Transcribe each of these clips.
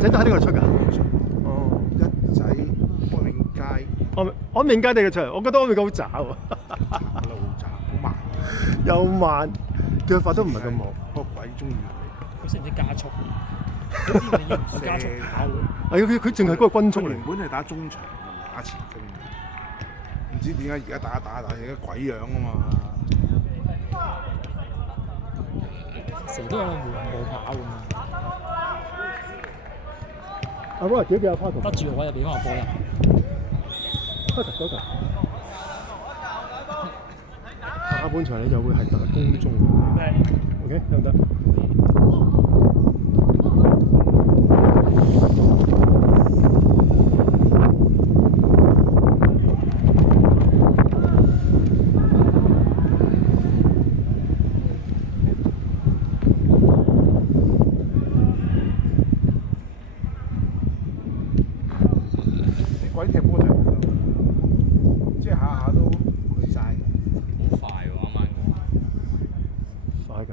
仔都喺呢個出㗎。哦，一仔安永街，安永街地嘅出嚟，我覺得安永街好渣喎，行得好渣，好慢，又慢，腳法都唔係咁好。個鬼中意佢。佢識唔識加速？好似你要唔加速跑嘅。係佢淨係嗰個均速嚟原。本係打中場，打前鋒，唔知點解而家打而家鬼樣啊嘛！成日都有緩步跑咁啊！阿哥幾阿 Pato？ 得住個位就俾翻個波啦。Pato 嗰球。下半場你就會係打攻中。OK 得唔得？鬼踢波就即係下下都去晒嘅。好快喎，啱啱快㗎！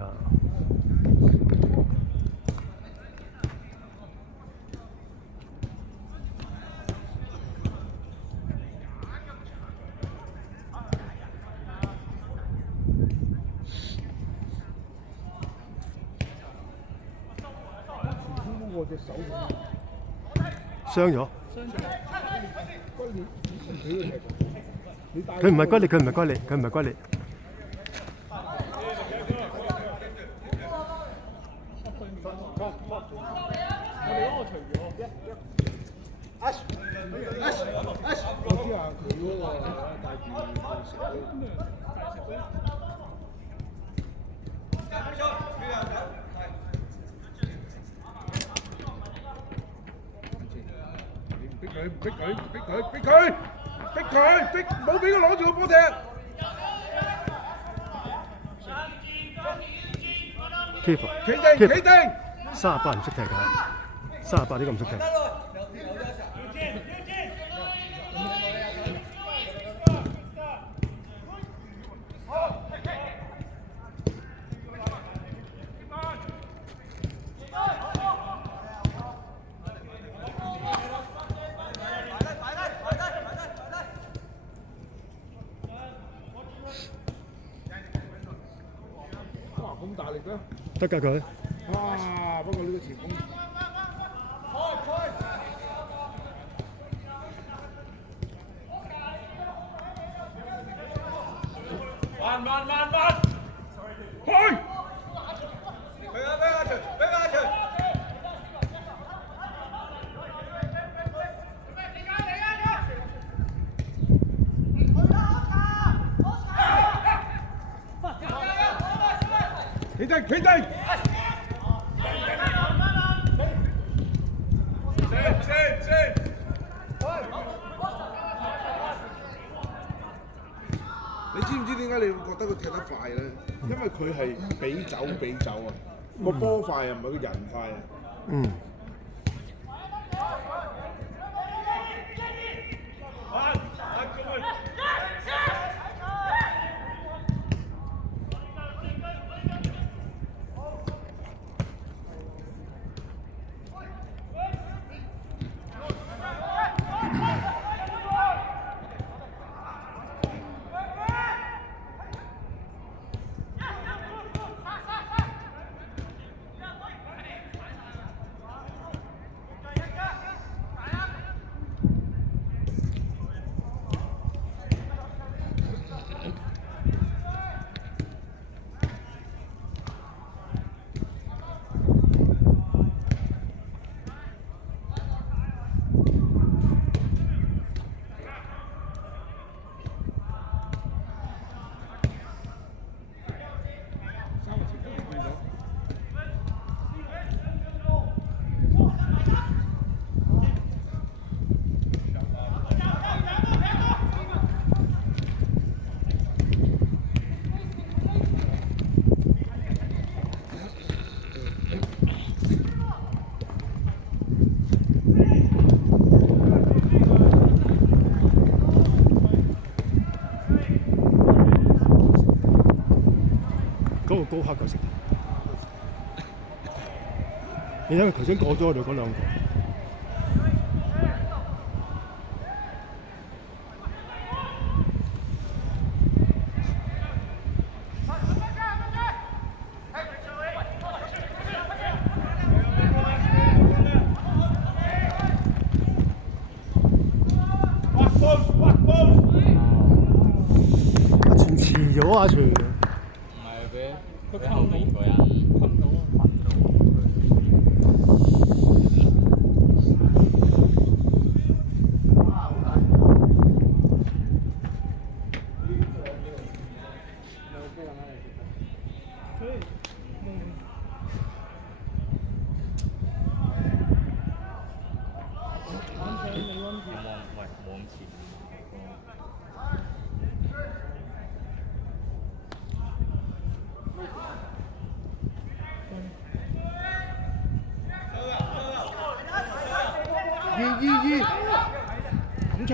我隻手傷咗。你帶佢唔係龜裂，佢唔係龜裂，佢唔係龜裂。我知啊，佢嗰個帶住食逼佢，唔好俾佢攞住個波踢。企定38唔識踢㗎，38呢個唔識踢。哇！咁大力嘅，得㗎佢。哇！不過呢個前鋒。慢！去！企定！你知唔知點解你會覺得佢踢得快咧？因為佢係比走啊，個波快啊，唔係個人快啊。嗯。高黑狗食。你睇佢頭先過咗我哋嗰兩個。咗阿全。唔係俾後面個人困到啊！冇咁前。唔搶！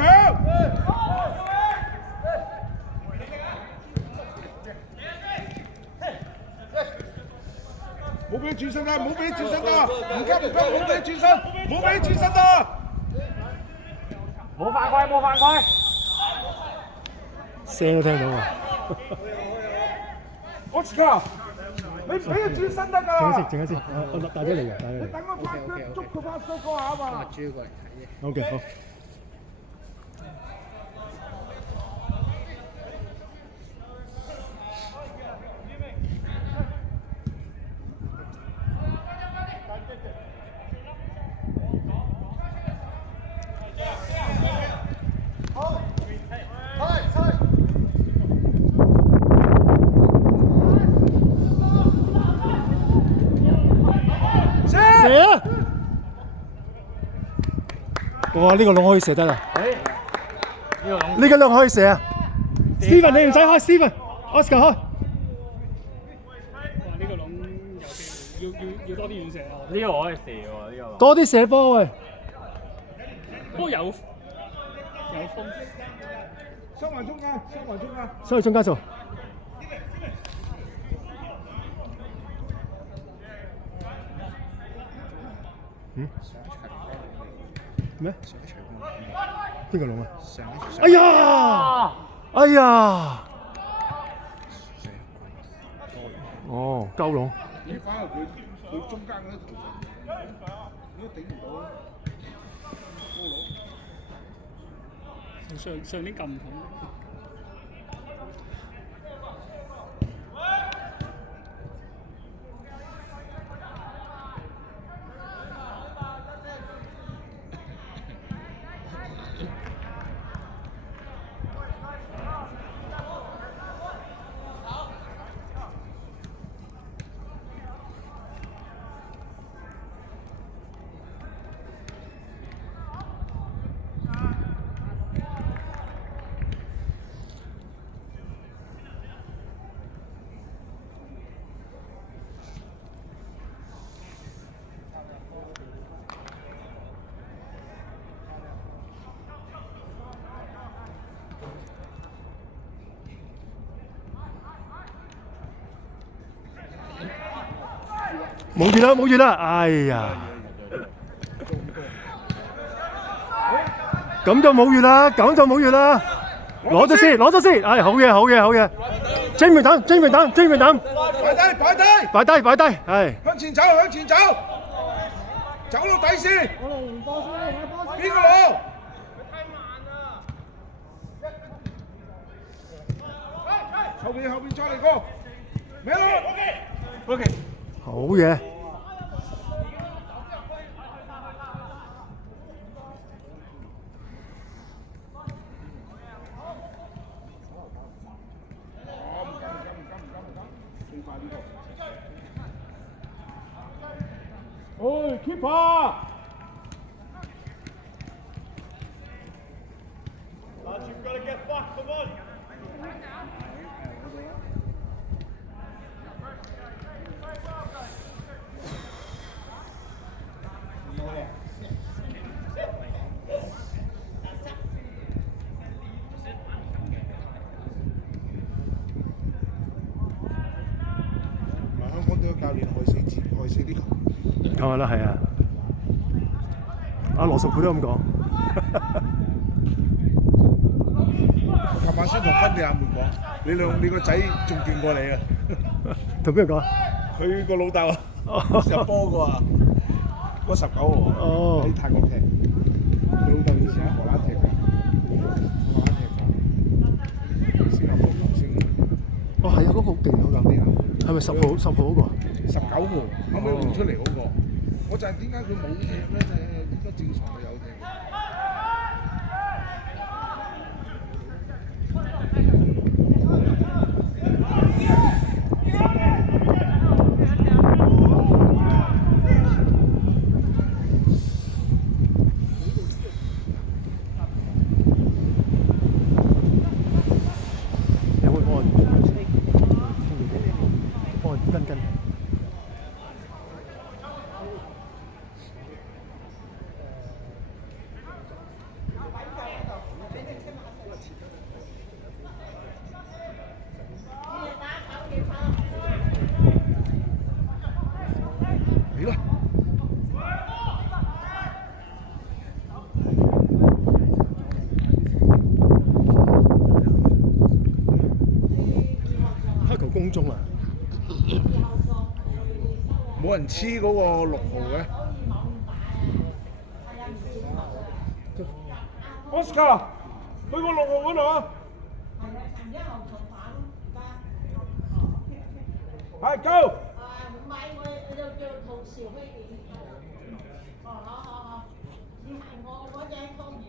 冇俾轉身啦！冇俾轉身啦！唔急唔急，冇俾轉身，冇俾轉身啦！冇犯規，冇犯規。聲都聽到啊！我操！你俾佢轉身得㗎啦！靜一先，我帶咗嚟嘅，帶咗嚟。等我拍腳捉佢拍衰嗰下嘛！追過嚟睇啫。OK，好。射啊！哇！呢個窿可以射得啦！呢個窿可以射啊 ！Steven 你唔使開 ，Steven，Oscar 開。哇！呢個籠有要多啲遠射啊！呢個可以射喎，呢個。多啲射波喂！不過有風。雙環中間，雙環中間。所以中間做。咩？邊個龍啊？哎呀！哎呀！哦，鳩龍。咦？反而佢中間嗰啲頭應該頂唔到啊！上年咁唔同。冇住啦，冇住啦！哎呀，咁就冇住啦，咁就冇住啦！攞咗先，攞咗先！哎，好嘢，好嘢，好嘢！追命彈，追命彈，追命彈！擺低，擺低，擺低，擺低，係。向前走，向前走，走到底線。邊個攞？後邊再嚟個，咩咯 ？OK。好嘢！哦 ，keeper。香港啲教練害死啲球員。講啦，係啊。阿羅淑佩都咁講。我琴晚先同芬迪亞妹講，你個仔仲勁過你啊！同邊個講？佢個老豆啊，入波個啊，嗰19號喺泰國踢，佢老豆以前喺荷蘭踢㗎，新加坡球星。咪10號嗰個啊？ 19號後尾換出嚟嗰個，我就係點解佢冇踢咧？就係應該正常佢有踢。有會按跟。嚟啦！黑球攻中啊！冇人黐嗰個6號嘅。Oscar， 去個6號嗰度啊！係 go！ 唔係我就叫陶韶輝點？好，你係我嗰隻湯嘢。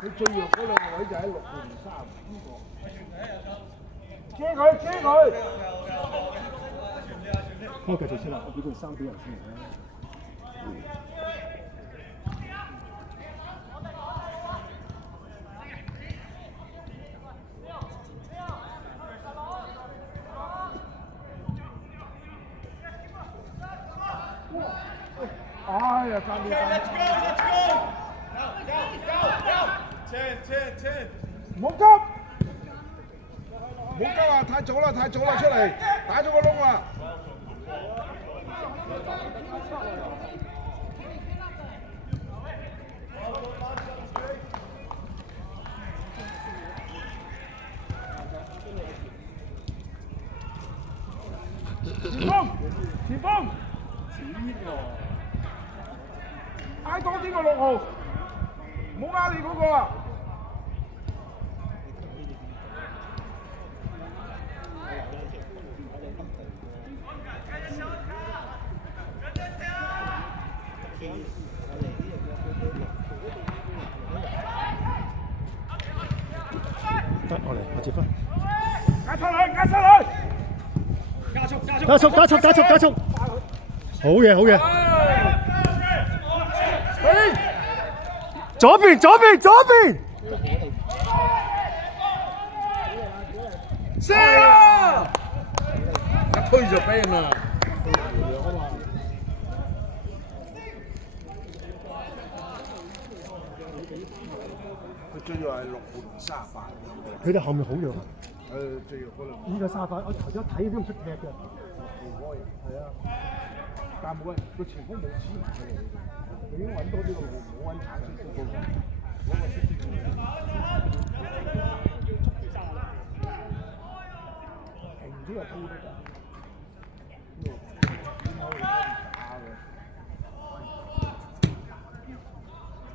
佢最弱嗰兩個位就喺6號同3號呢個。車佢！我繼續先啦，我俾佢3點人先嚟啦。哎呀，爭啲！唔好急，唔好急啊！太早啦，出嚟，打咗個窿啦！前鋒，挨多啲個6號，唔好呃你嗰個啊！得，我嚟，我接翻。加速！好嘢！左邊！射啦！一推就俾人啦。佢最弱係6號同38。佢哋後面好弱啊！最弱嗰兩個。呢個38，我頭先睇都唔出踢嘅。係啊，但係冇人，個前鋒冇黐埋佢哋，佢已經揾多啲個路，唔好揾橙色嗰個路。停咗就高得㗎。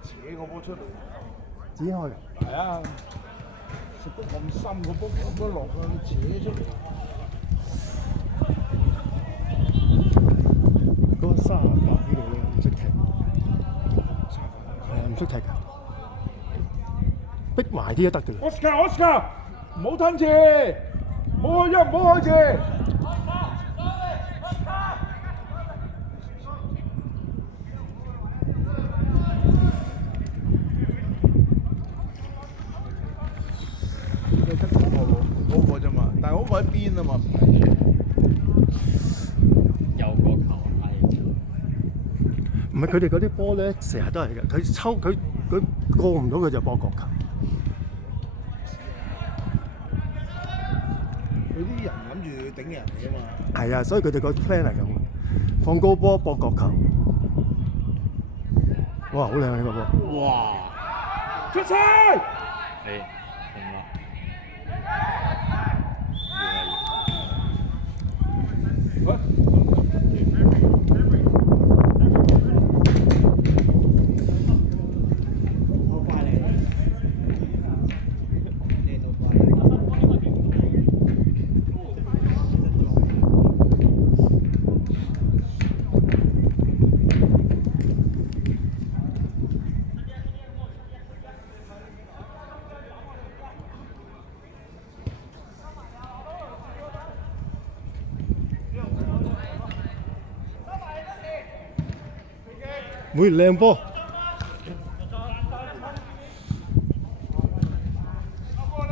扯個波出嚟。剪開。係啊，食得咁深個波咁樣落去，扯出嚟。嗰個30啲都得嘅。Oscar，唔好吞住，唔好開唔好開住。嗰個啫嘛，但係嗰個喺邊啊嘛。右個球係唔係佢哋嗰啲波咧，成日都係嘅。佢過唔到佢就波角球。佢啲人諗住頂人嚟啊嘛。係啊，所以佢哋個 plan 係咁嘅，放高波搏角球。哇！好靚啊呢個波。哇！出線！係紅啦，好快你，你都快。每靚波。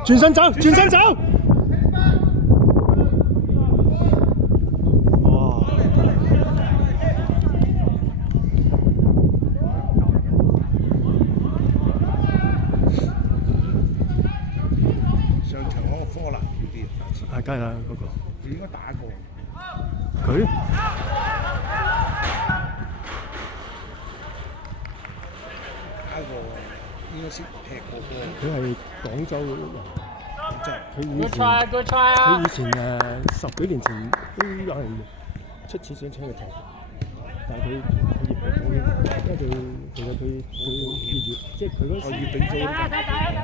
轉身走，轉身走。哇！上場嗰個科蘭好啲啊，係梗係啦，嗰個佢應該打過。佢打過，應該識踢過波。佢係廣州人，真係佢以 good 前 try，good try 啊！佢以前10幾年前都有人出錢想請佢踢，但係佢業務好，因為其實佢業即係佢嗰時月餅租都10年冇用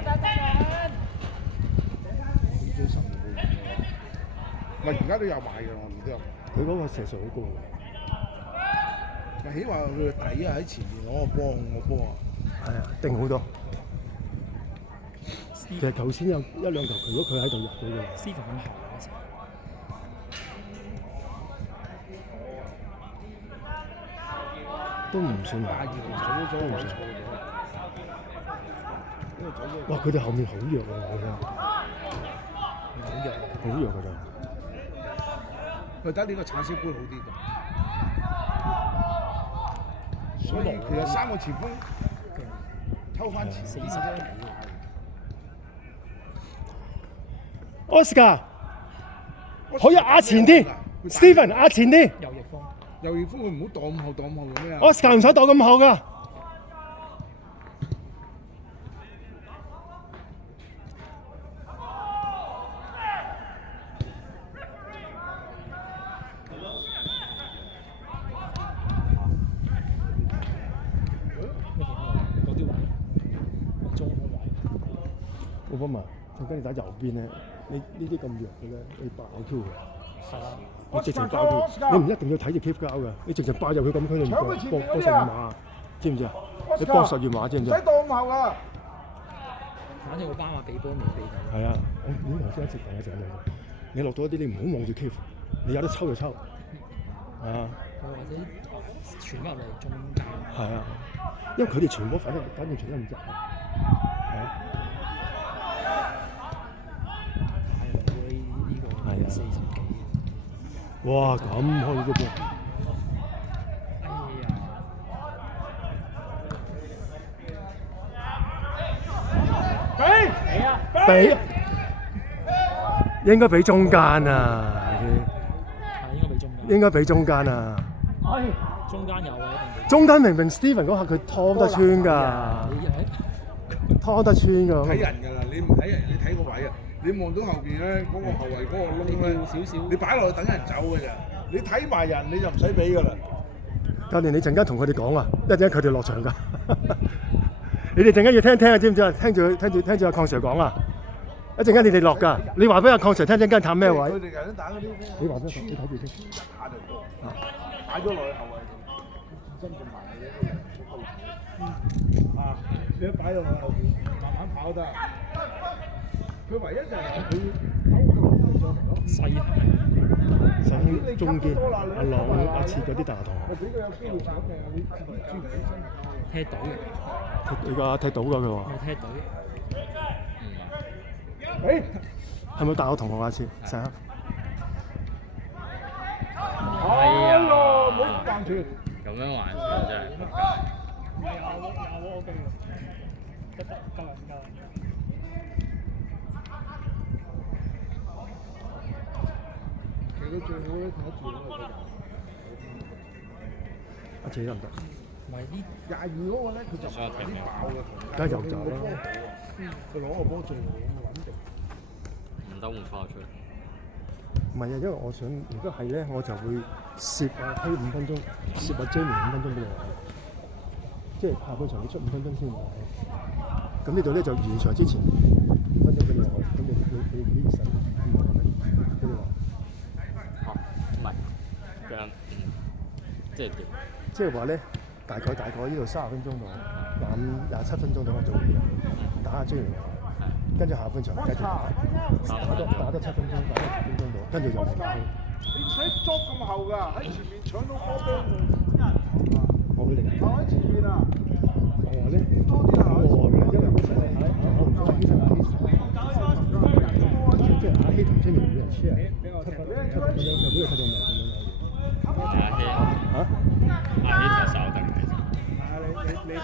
過。唔係而家都有買嘅，我哋都有買。佢嗰個射術好高。咪起話佢個底啊喺前面攞個波控個波啊。係啊，定好多。其實頭先有一兩球，如果佢喺度入到嘅。Steven 咁後嗰時，都唔算大熱早都唔咗算。因為早咗。哇！佢哋後面好弱啊，我覺得好弱㗎咋。佢得呢個橙色杯好啲㗎。所以其實3個前鋒抽翻前邊啫。Oscar 可以壓前啲 ，Steven 壓前啲右翼鋒，右翼鋒佢唔好擋咁後做咩啊？ ，Oscar 唔使擋咁厚㗎。嗰啲位，中空位。奧巴馬，佢跟住打右邊咧，你呢啲咁弱嘅咧，你爆 Q 嘅。係啊，你直情爆佢，你唔一定要睇住 keep 交㗎，你直情爆入去咁，佢就搏12碼，知唔知啊？你搏12碼知唔知啊？唔使擋後啊！反正奧巴馬俾波未俾到。係啊，我頭先一直講嘅就係你落到一啲，你唔好望住 keep，你有得抽就抽，係啊。或者傳入嚟中間。係啊，因為佢哋傳波反正傳得唔入，係啊。係啊，40幾。哇！咁開呢隻波，哎呀！俾應該俾中間啊！係應該俾中間。應該俾中間啊！中間有啊，一定俾。中間明明 Steven 嗰下佢拖得穿㗎，拖得穿㗎。睇人㗎啦，你唔睇人，你睇個位啊！你望到後邊咧，嗰個後衞嗰個窿咧，少少，你擺落去等人走㗎咋。你睇埋人你就唔使俾㗎啦。教練，你陣間同佢哋講啊，一陣間佢哋落場㗎。你哋陣間要聽啊，知唔知啊？聽住阿鄺 Sir 講啊！一陣間你哋落㗎，你話俾阿鄺 Sir 聽陣間探咩位？佢哋人都打嗰啲咩？你話俾佢，你睇住先。打就多，擺咗落去後衞度，真正埋嘅啊！你一擺落去後邊，慢慢跑得。佢唯一就係佢勾個落嚟上嚟咯。西鞋首先中堅阿朗阿切嗰啲大同學，俾佢有機會搶命，你自己轉起身。踢隊嘅，佢話踢到㗎佢話，我踢隊。誒，係咪大學同學阿切？成日哎呀，唔好橫傳。咁樣還算真係仆街。有 OK 嘅，夠人夠。其實最好咧睇得住嗰個人。阿切得唔得？唔係呢22嗰個咧，佢就快啲爆嘅，梗係右閘啦。佢攞個波最好穩定。唔得換翻出嚟。唔係啊，因為我想，如果係咧，我就會攝阿希5分鐘，攝阿 Jamie 5分鐘俾你玩，即係下半場你出5分鐘先玩。咁呢度咧就完場之前5分鐘俾你玩，咁你唔呢熱身，俾你玩。嚇，唔係，佢即係點？即係話咧，大概呢度30分鐘到，27分鐘到我做打下 Jamie。跟住下半場繼續打多7分鐘，打多10分鐘到，跟住就唔打。你唔使捉咁後㗎，喺前面搶到波兵。我俾你。放喺前面啊！我話咧，多啲啊！我話嘅，因為我想睇，我唔想犧牲阿希，即係阿希同青年每人 share 7分鐘就俾佢睇到明咁樣。阿希嚇？阿希踢手得嘅，你就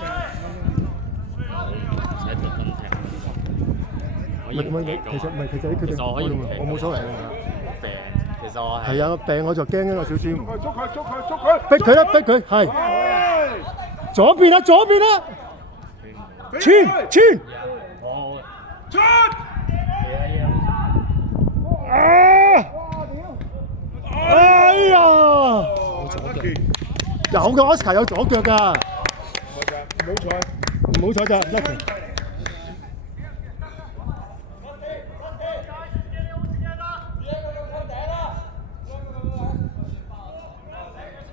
唔使特登踢。唔係，其實佢哋我冇所謂㗎。病，其實我係啊，病我就驚咗個少少。捉佢！逼佢啦，逼佢係。左邊啦，左邊啦，穿！我出！哎呀！有嘅 Oscar 有左腳㗎，唔好彩咋 ，lucky。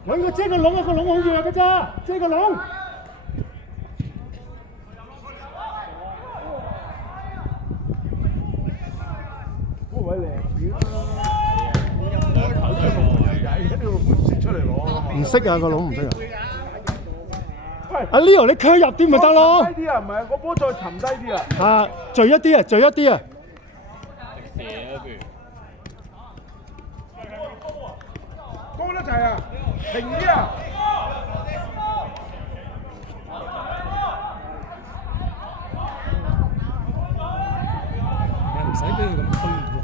揾個遮個窿啊！個窿好弱㗎咋，遮個窿。嗰位靚啲啦，喺呢度門先出嚟攞。唔識啊，個窿唔識啊。阿 Leo 你區入啲咪得咯。低啲啊，唔係個波再沉低啲啊。啊，聚一啲啊，聚一啲啊。射啊，不如高得滯啊，停啲啊！唔使俾佢咁推喎。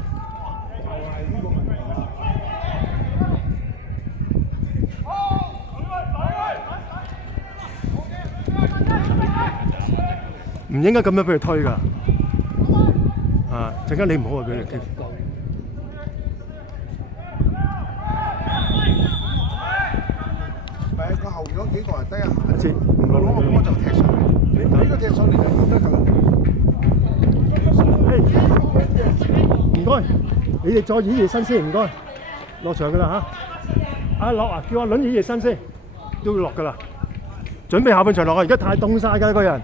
就係呢個問題啦。唔應該咁樣俾佢推㗎。啊，陣間你唔好話俾佢踢。唔係個後咗幾個人低一下，一次佢攞個波就踢上嚟。你唔俾佢踢上嚟就冇得㗎啦。唔該，你哋再演熱身先，唔該。落場㗎啦嚇。阿樂啊，叫阿倫演熱身先，都要落㗎啦。準備下半場落啊！而家太凍晒㗎個人。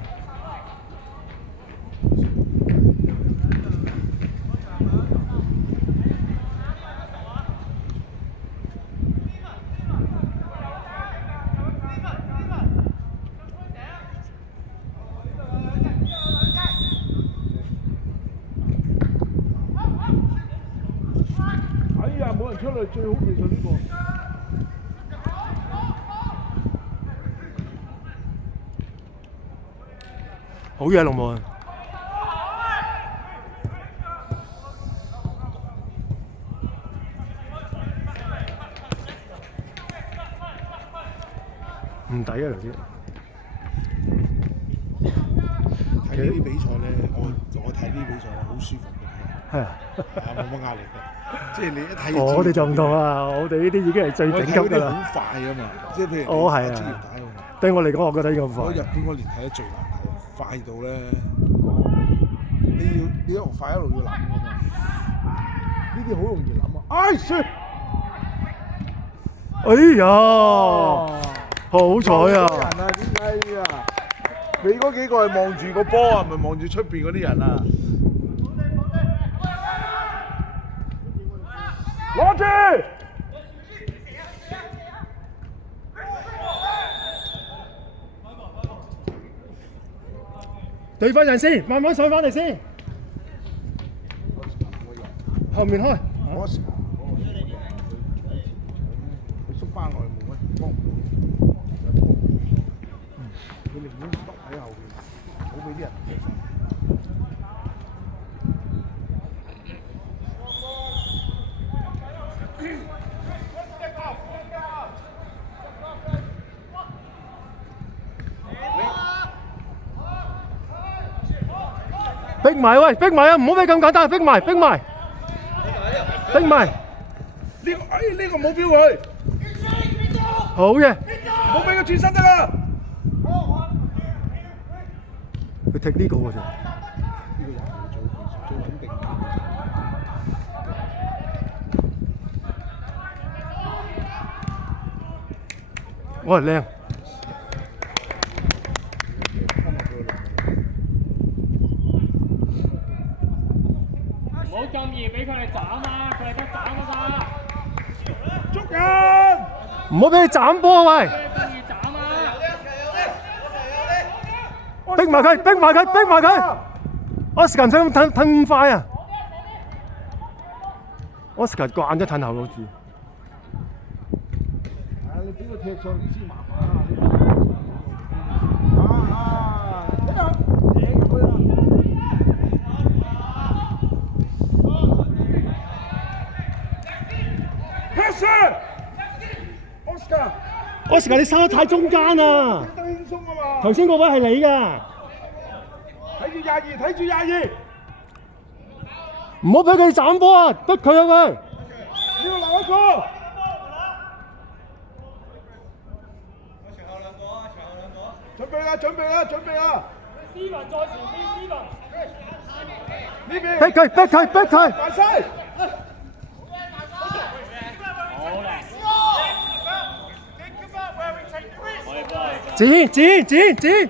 哎呀，冇人出嚟，最好技術呢個。好嘢，龍門。唔抵啊！頭先。睇呢啲比賽咧，我睇呢啲比賽好舒服嘅，係啊。冇乜壓力嘅。即係你一睇，我哋就唔同啊！我哋呢啲已經係最頂級㗎啦。好快㗎嘛！即係譬如哦係啊職業打㗎嘛。對我嚟講，我覺得呢個快。我日本嗰年睇得最難睇，快到咧，你一路快一路要諗㗎嘛。呢啲好容易諗啊！哎算，哎呀，好彩啊！人啊，點解啊？你嗰幾個係望住個波啊，唔係望住出邊嗰啲人啊？攞住！對翻人先，慢慢上翻嚟先。後面開。我成佢縮翻落去冇乜幫唔到，佢寧願篤喺後邊，唔好俾啲人踢。逼埋喂，逼埋啊！唔好俾咁簡單，逼埋，逼埋，逼埋。呢個冇標佢，好嘅。冇俾佢轉身得啦。佢踢呢個㗎啫。呢個人最穩定。我係靚。唔好咁易俾佢哋斬啊！佢哋得斬㗎咋。捉人！唔好俾佢斬波喂！咁易斬啊！逼埋佢，逼埋佢，逼埋佢！Oscar 唔使咁褪咁快啊 ！Oscar 慣咗褪後嗰字。你俾佢踢上嚟先麻煩啊！踢入去啦！ Oscar 你收得太中間啊！得輕鬆啊嘛！頭先嗰位係你㗎，睇住22，睇住22，唔好俾佢斬波啊！逼佢啊佢！呢個留一個。準備啦！準備啦！準備啦！斯文在前邊，斯文。呢邊。逼佢！逼佢！逼佢！大西。 剪！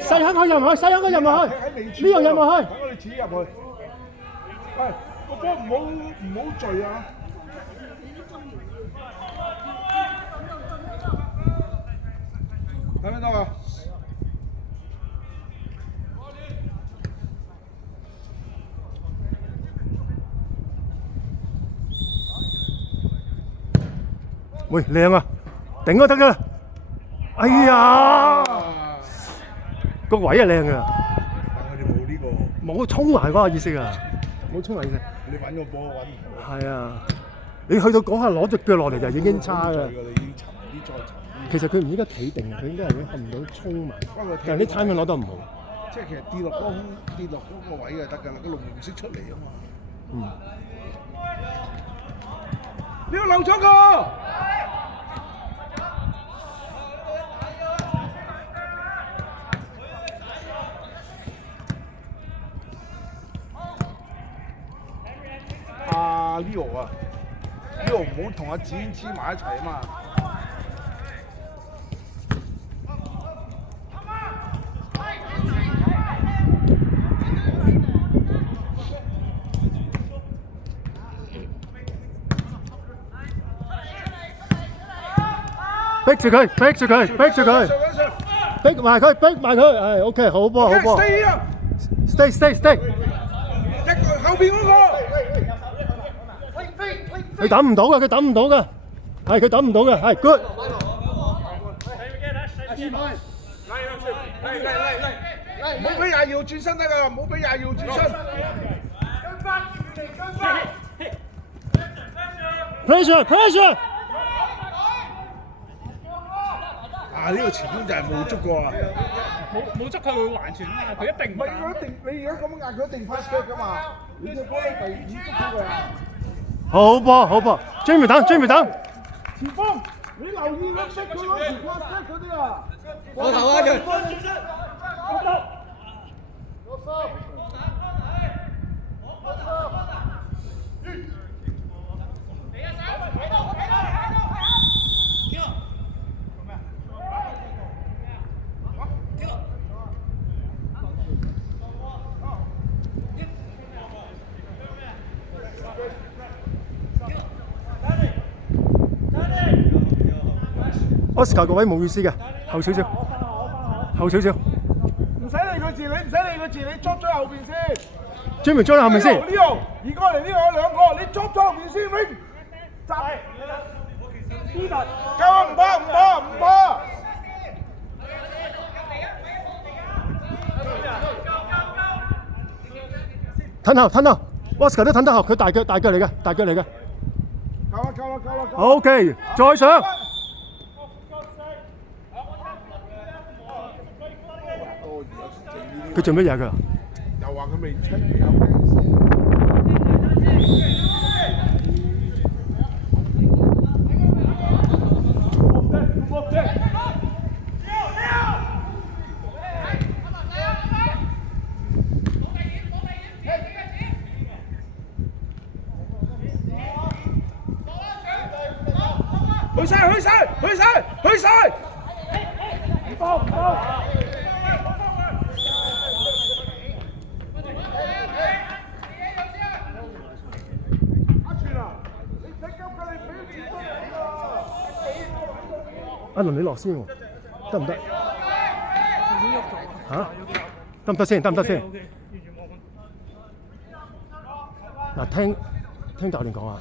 細坑佢入去，細坑佢入去，呢樣入去。等我哋自己入去。喂，個波唔好聚啊！睇唔睇到啊？喂，靚啊！頂都得㗎啦！哎呀，個位啊靚啊！但佢哋冇呢個，冇衝埋嗰個意識啊！冇衝埋意識。你揾個波揾唔到。係啊，你去到嗰下攞隻腳落嚟就已經差㗎。你已經沉啲再沉啲。其實佢唔應該企定啊，佢應該係恨唔到衝埋。但係啲 timing 攞得唔好。即係其實跌落嗰個位就得㗎啦，個龍唔識出嚟啊嘛。嗯。呢個漏咗個。 Leo 啊，Leo 唔好同阿子黐埋一齊啊嘛。逼住佢，逼住佢，逼住佢，逼埋佢，逼埋佢，係 OK， 好波，好波。Stay。一個後邊嗰個。 佢抌唔到㗎，佢抌唔到㗎，係佢抌唔到嘅，係 good。唔好俾廿搖轉身得㗎，唔好俾廿搖轉身。Pressure。啊！呢個前鋒就係冇捉過啊！冇捉佢會還傳啊！佢一定唔係佢一定，你而家咁樣壓佢一定 pass back 㗎嘛！你隻波第五捉佢啊！ 好波 ，Jamie 等。前鋒，你留意佢識佢嗰時 pass back 嗰啲啊！我頭啊佢。Oscar 個位冇意思嘅，後少少，後少少。唔使理佢字，你唔使理佢字，你捉咗後邊先。專門捉喺後面先。呢度，移過嚟呢個兩個，你捉咗後邊先，wing。集。夠啊！唔怕，唔怕，唔怕。褪後，褪後 ，Oscar 都褪得後，佢大腳嚟嘅，大腳嚟嘅。夠啦，夠啦，夠啦。OK，再上。佢做乜嘢佢？又話佢未出。去晒！唔多。阿倫你落先喎，得唔得？嚇？得唔得先？得唔得先？嗱，聽教練講啊。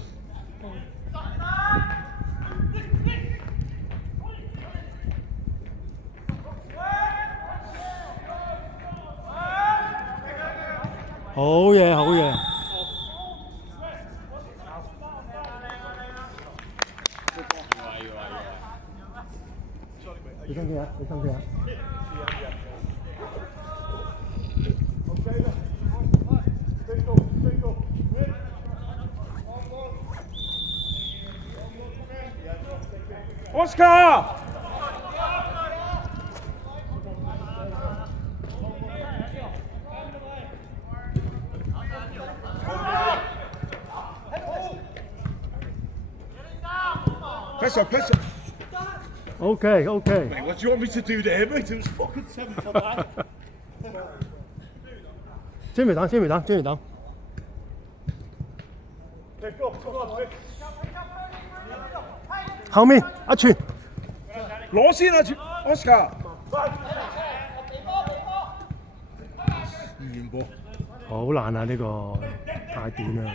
好嘢，好嘢。你生氣啊？你生氣啊？Oscar！Pressure. OK。 What do you want me to do there, mate? It was fucking 7 for that. 先未等。後面阿全攞先啊，Oscar。完波。好難啊！呢個太短啦。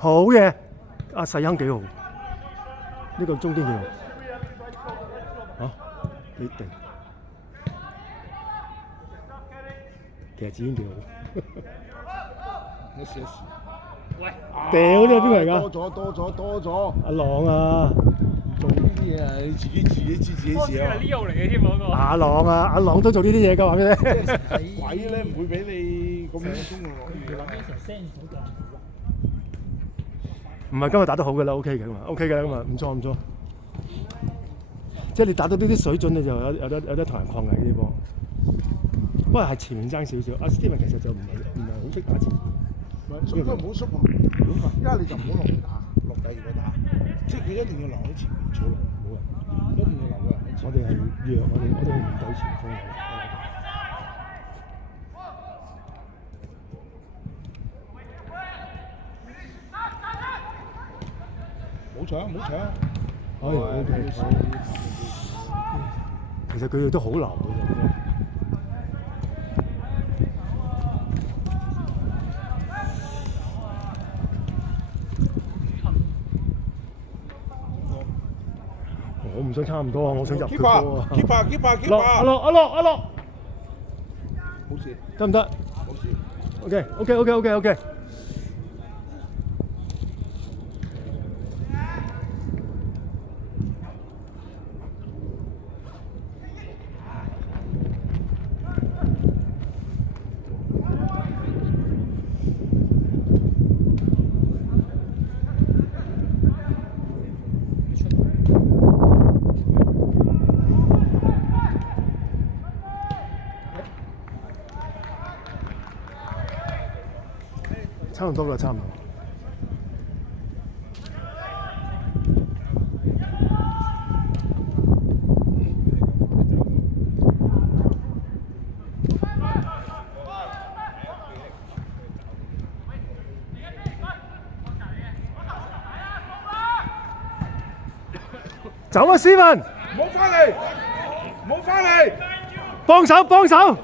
好嘢，阿細亨幾好，呢個中堅幾好。好，你定。其實子堅幾好。一時。喂，掉呢個邊個嚟㗎？多咗。阿朗啊！做呢啲嘢啊，你自己知自己事啊。係 Leo 嚟嘅添嗰個。阿朗都做呢啲嘢㗎，話俾你聽。鬼咧唔會俾你咁輕鬆㗎。唔係今日打得好㗎啦 ，OK 嘅嘛 ，OK 嘅咁啊，唔錯。即係你打到呢啲水準，你就有得同人抗衡呢啲波。不過係前面爭少少，阿 Steven 其實就唔係好識打前面。所以佢唔好縮啊！而家你就唔好落去打，落第二個打，即係佢一定要留喺前面坐落，冇人，一定要留個人喺前面。我哋係弱，我哋唔對前鋒嘅。冇搶。可以 OK。其實佢哋都好流嘅。我唔想差唔多啊！我想入佢波啊 keep 阿樂，冇事，得唔得冇事。？OK。差唔多啦，差唔多。走啊，斯文，唔好翻嚟，唔好翻嚟。幫手幫手。